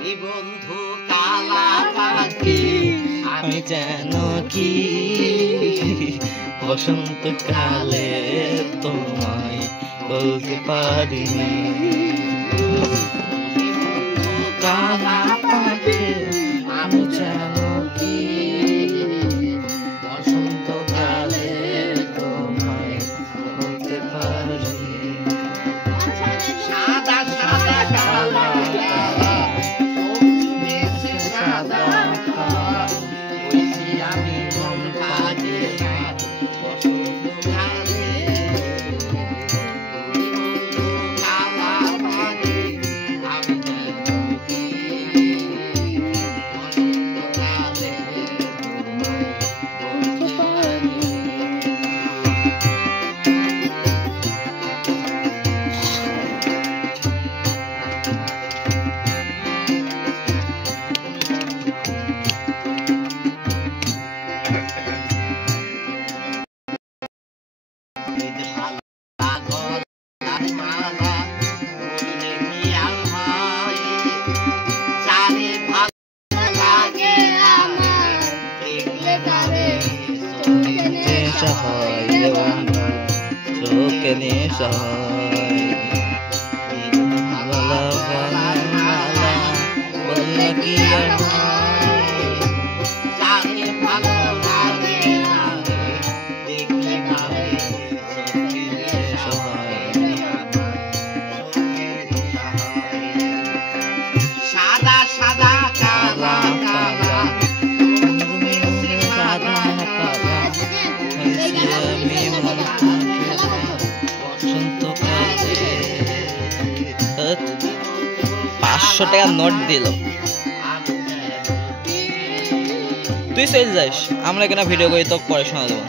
বন্ধু কালা পাখি আমি যেন কি বসন্তকালে তোমায় বলতে পারিনি কালা পাখি আমি যেন কি বসন্তকালে তোমায় বলতে পারিনি সাদা সাদা কালা টাকা নোট দিল তুই চল যাস আমরা কেন ভিডিও করি তো পরে শোনা দেবো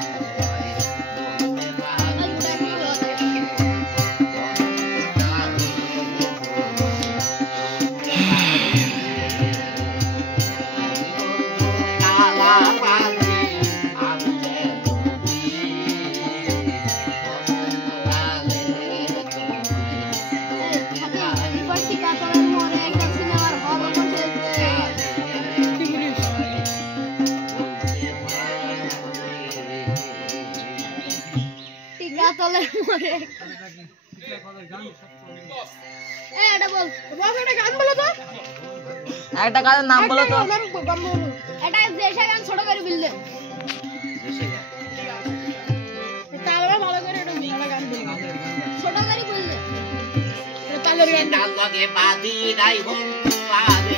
একটা গানের নাম বলো তো এটা দেশে গান ছোট করে বললে তাহলে ভালো করে এটা গান বললে ছোট করে বললে তাহলে গান লাগে বাদি নাই হল আরে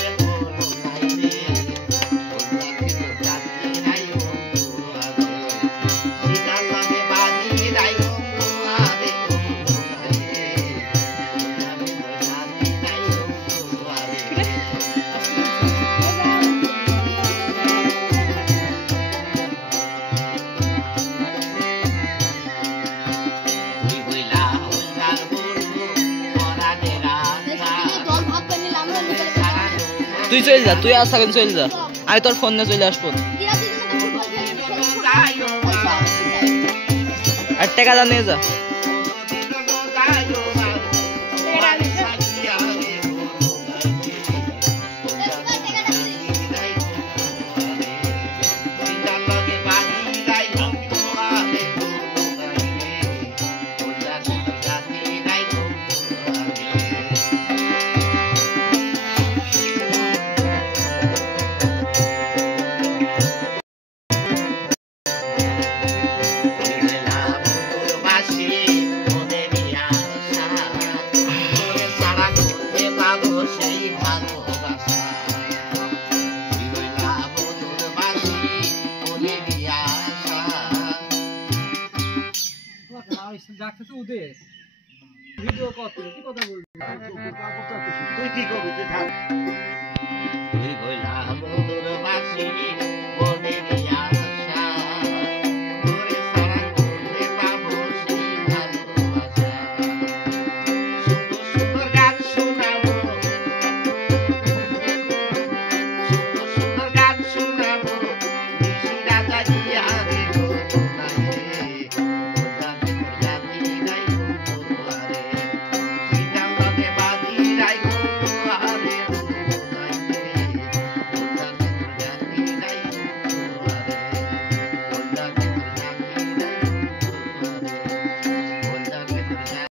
তুই চল যা তুই আজ থাকেন চল যা আমি তোর ফোন নিয়ে চলে আসবো আর টাকা নিয়ে যা ভিডিও কত কি কথা বলবি তুই কি করবি তুই থাক